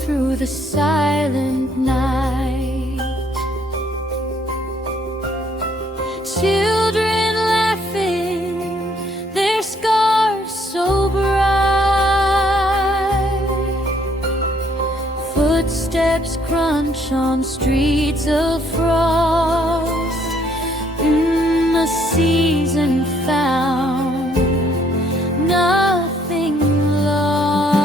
through the silent night. Children laughing, their scars so bright. Footsteps crunch on streets of frost. The season found, nothing lost.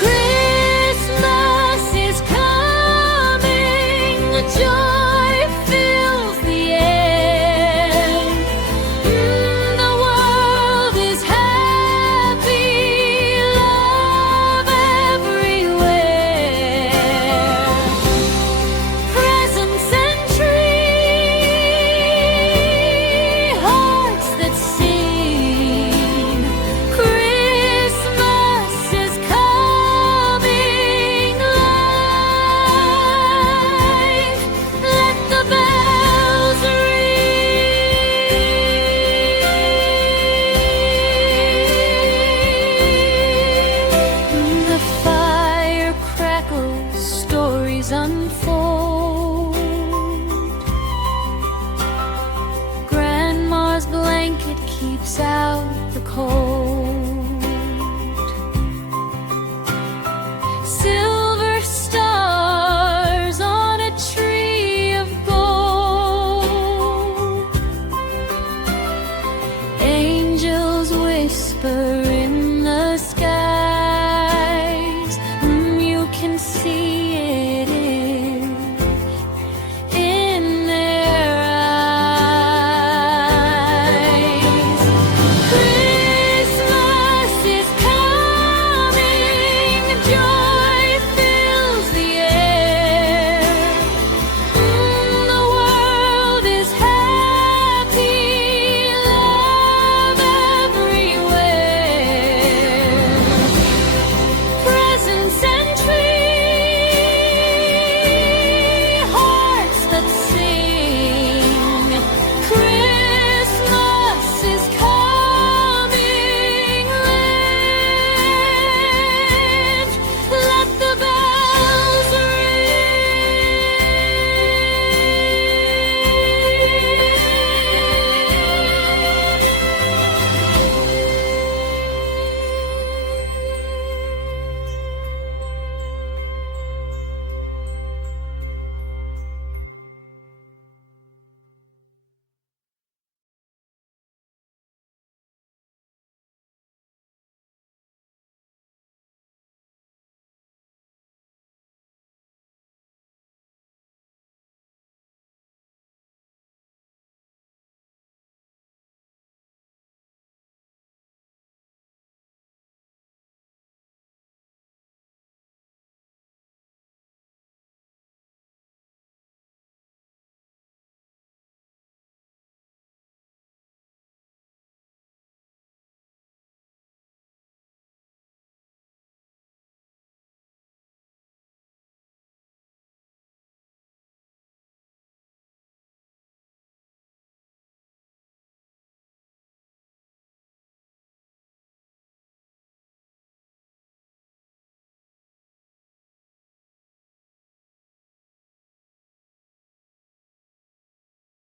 Christmas is coming, the joy fills the air. The world is happy, love everywhere. Presents and hearts that sing. Christmas is coming live. Let the bells ring. The fire crackles, stories unfold. Grandma's blanket keeps out the cold. Silver stars on a tree of gold. Angels whisper